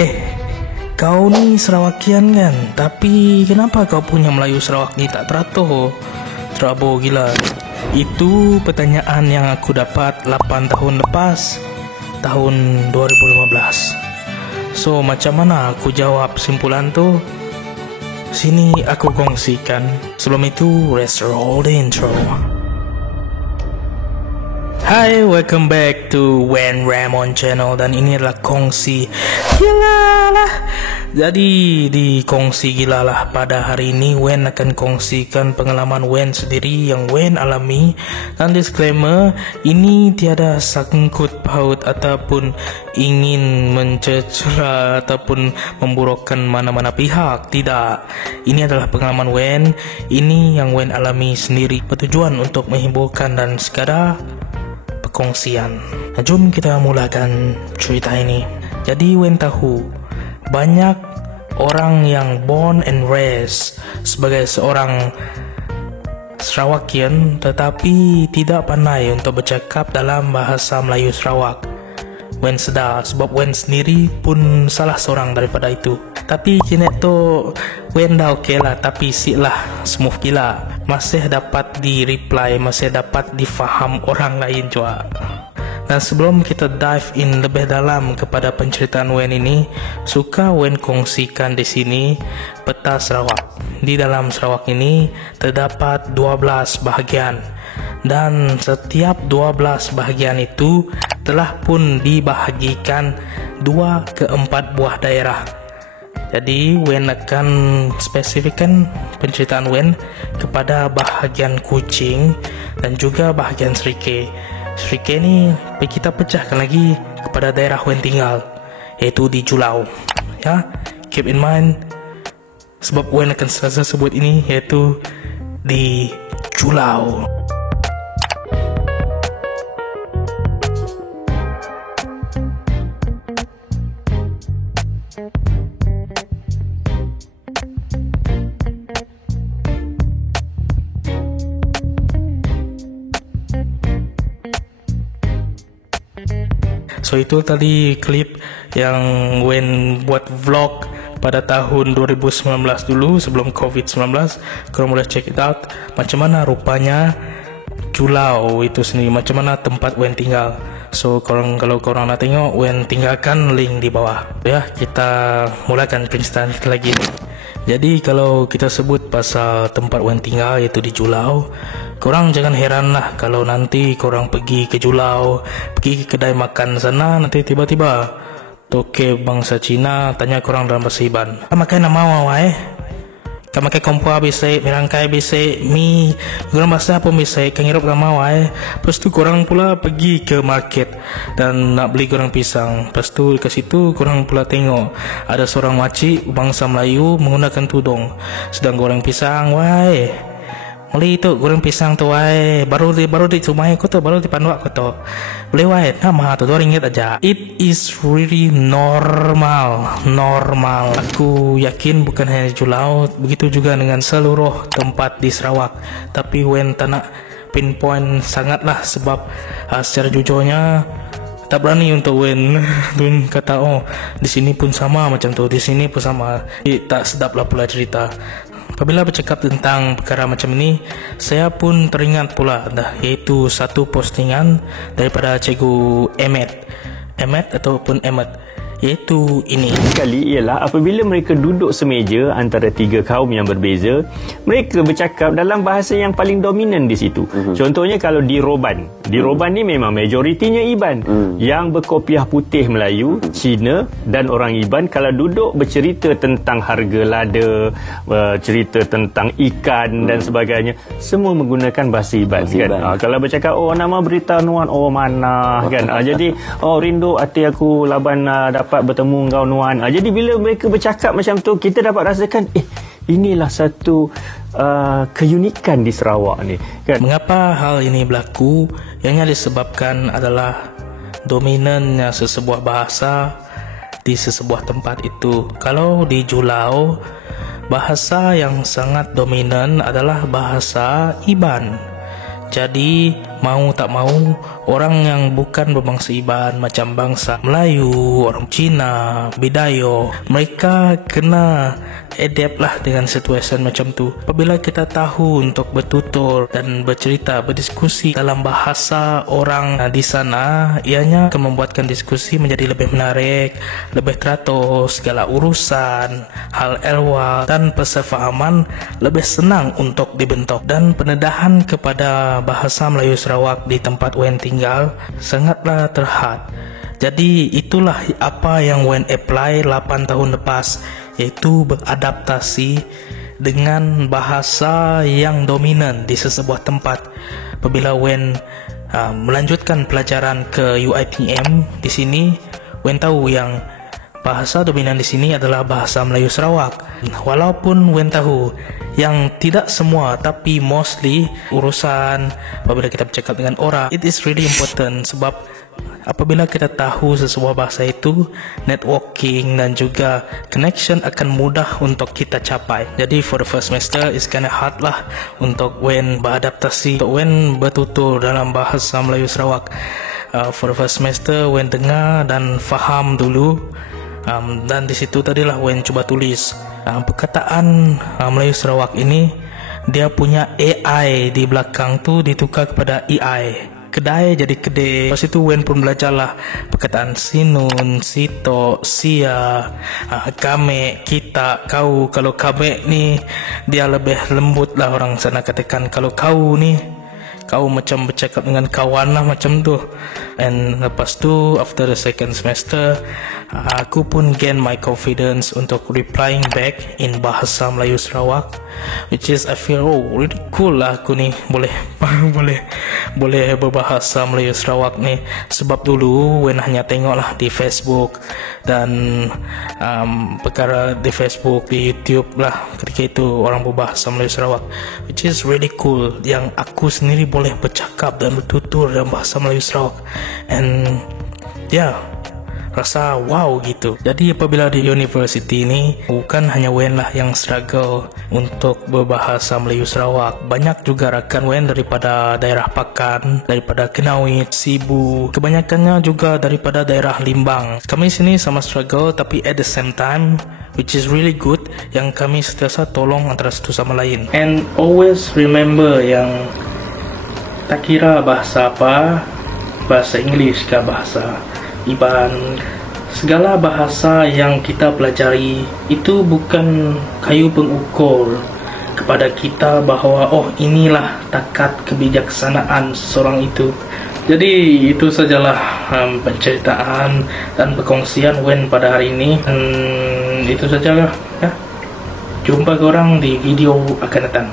Eh, kau nih Serawakian kan? Tapi kenapa kau punya Melayu Sarawak ni tak teratur? Terabo gila. Itu pertanyaan yang aku dapat 8 tahun lepas, tahun 2015. So, macam mana aku jawab simpulan tu? Sini aku kongsikan. Sebelum itu, let's roll the intro. Hai, welcome back to Wen Ramon Channel. Dan ini adalah kongsi gila lah. Jadi di kongsi gila lah pada hari ini Wen akan kongsikan pengalaman Wen sendiri yang Wen alami. Dan disclaimer, ini tiada sangkut paut ataupun ingin mencela ataupun memburukkan mana-mana pihak. Tidak, ini adalah pengalaman Wen. Ini yang Wen alami sendiri, bertujuan untuk menghiburkan dan sekadar kongsian. Nah, jom kita mulakan cerita ini. Jadi Wen tahu banyak orang yang born and raised sebagai seorang Serawakian tetapi tidak pandai untuk bercakap dalam bahasa Melayu Sarawak. Wen sedar sebab Wen sendiri pun salah seorang daripada itu. Tapi kini tu Wen dah okey lah, tapi siklah smooth gila. Masih dapat di reply, masih dapat difaham orang lain juga. Dan sebelum kita dive in lebih dalam kepada penceritaan Wen ini, suka Wen kongsikan di sini peta Sarawak. Di dalam Sarawak ini terdapat 12 bahagian. Dan setiap 12 bahagian itu telah pun dibahagikan 2 ke 4 buah daerah. Jadi Wen akan spesifikkan penceritaan Wen kepada bahagian Kuching dan juga bahagian Serikei. Serikei ni kita pecahkan lagi kepada daerah Wen tinggal, iaitu di Julau. Ya, keep in mind sebab Wen akan selalu sebut ini, iaitu di Julau. So itu tadi klip yang Wen buat vlog pada tahun 2019 dulu sebelum COVID-19. Korang boleh check it out macam mana rupanya Julau itu sendiri, macam mana tempat Wen tinggal. So kalau korang nak tengok, Wen tinggalkan link di bawah. Ya, kita mulakan penceritaan kita lagi. Jadi kalau kita sebut pasal tempat Wen tinggal iaitu di Julau, korang jangan heran lah kalau nanti korang pergi ke Julau, pergi ke kedai makan sana, nanti tiba-tiba toke bangsa Cina tanya korang dalam bahasa Iban, makan nama awak Kau makan kompor bisik, merangkai bisik, mi korang bahasa apa bisik, kan hirup nama awak Lepas tu korang pula pergi ke market dan nak beli goreng pisang. Lepas tu ke situ korang pula tengok ada seorang makcik bangsa Melayu menggunakan tudung sedang goreng pisang. Wai, Mali tu goreng pisang tu wai, baru di rumah aku tu, baru di pandu aku tu. Boleh wai, nama tu RM2 aja. It is really normal. Aku yakin bukan hanya Julau, begitu juga dengan seluruh tempat di Sarawak. Tapi Wen tak nak pinpoint sangatlah sebab secara jujurnya tak berani untuk Wen kata di sini pun sama macam tu, di sini pun sama. Tak sedap lah pula cerita. Apabila bercakap tentang perkara macam ini, saya pun teringat pula iaitu satu postingan daripada Cikgu Emmet ataupun Emmet, iaitu ini. Sekali ialah apabila mereka duduk semeja antara 3 kaum yang berbeza, mereka bercakap dalam bahasa yang paling dominan di situ. Contohnya kalau di Roban ni memang majoritinya Iban. Yang berkopiah putih Melayu, Cina dan orang Iban kalau duduk bercerita tentang harga lada, cerita tentang ikan dan sebagainya, semua menggunakan bahasa Iban kan. Kalau bercakap nama berita Nuan, mana kan. Jadi rindu hati aku laban dapat bertemu kau Nuan. Jadi bila mereka bercakap macam tu, kita dapat rasakan inilah satu keunikan di Sarawak ni kan. Mengapa hal ini berlaku? Yang disebabkan adalah dominannya sesebuah bahasa di sesebuah tempat itu. Kalau di Julau, bahasa yang sangat dominan adalah bahasa Iban. Jadi mau tak mau, orang yang bukan berbangsa Iban macam bangsa Melayu, orang Cina, Bidayo, mereka kena adapt lah dengan situasi macam tu. Apabila kita tahu untuk bertutur dan bercerita, berdiskusi dalam bahasa orang di sana, ianya akan membuatkan diskusi menjadi lebih menarik, lebih teratur, segala urusan, hal ehwal dan persefahaman lebih senang untuk dibentuk. Dan pendedahan kepada bahasa Melayu Sarawak di tempat Wen tinggal sangatlah terhad. Jadi itulah apa yang Wen apply 8 tahun lepas, iaitu beradaptasi dengan bahasa yang dominan di sesebuah tempat. Apabila Wen melanjutkan pelajaran ke UiTM di sini, Wen tahu yang bahasa dominan di sini adalah bahasa Melayu Sarawak. Walaupun Wen tahu yang tidak semua, tapi mostly urusan apabila kita bercakap dengan orang, it is really important. Sebab apabila kita tahu sesebuah bahasa itu, networking dan juga connection akan mudah untuk kita capai. Jadi for the first semester it's kinda hard lah untuk Wen beradaptasi, untuk Wen bertutur dalam bahasa Melayu Sarawak. For the first semester Wen dengar dan faham dulu. Dan di situ tadilah Wen cuba tulis perkataan Melayu Sarawak ini. Dia punya AI di belakang tu ditukar kepada EI, kedai jadi kedai. Lepas itu Wen pun belajarlah perkataan sinun, sito, sia, kame, kita, kau. Kalau kame ni dia lebih lembut lah, orang sana katakan. Kalau kau ni, kau macam bercakap dengan kawan lah macam tu. And lepas tu after the second semester, aku pun gain my confidence untuk replying back in bahasa Melayu Sarawak, which is I feel really cool lah aku ni boleh berbahasa Melayu Sarawak ni. Sebab dulu Wen hanya tengok lah di Facebook dan perkara di Facebook, di YouTube lah ketika itu orang berbahasa Melayu Sarawak, which is really cool yang aku sendiri boleh bercakap dan bertutur dalam bahasa Melayu Sarawak. And yeah, rasa wow gitu. Jadi apabila di university ni, bukan hanya Wen lah yang struggle untuk berbahasa Melayu Sarawak. Banyak juga rakan Wen daripada daerah Pakan, daripada Kenawit, Sibu, kebanyakannya juga daripada daerah Limbang. Kami sini sama struggle, tapi at the same time, which is really good, yang kami sentiasa tolong antara satu sama lain. And always remember yang tak kira bahasa apa, bahasa English ke bahasa Iban, segala bahasa yang kita pelajari itu bukan kayu pengukur kepada kita bahawa oh inilah takat kebijaksanaan seseorang itu. Jadi itu sajalah penceritaan dan perkongsian Wen pada hari ini. Itu sajalah ya. Jumpa korang di video akan datang.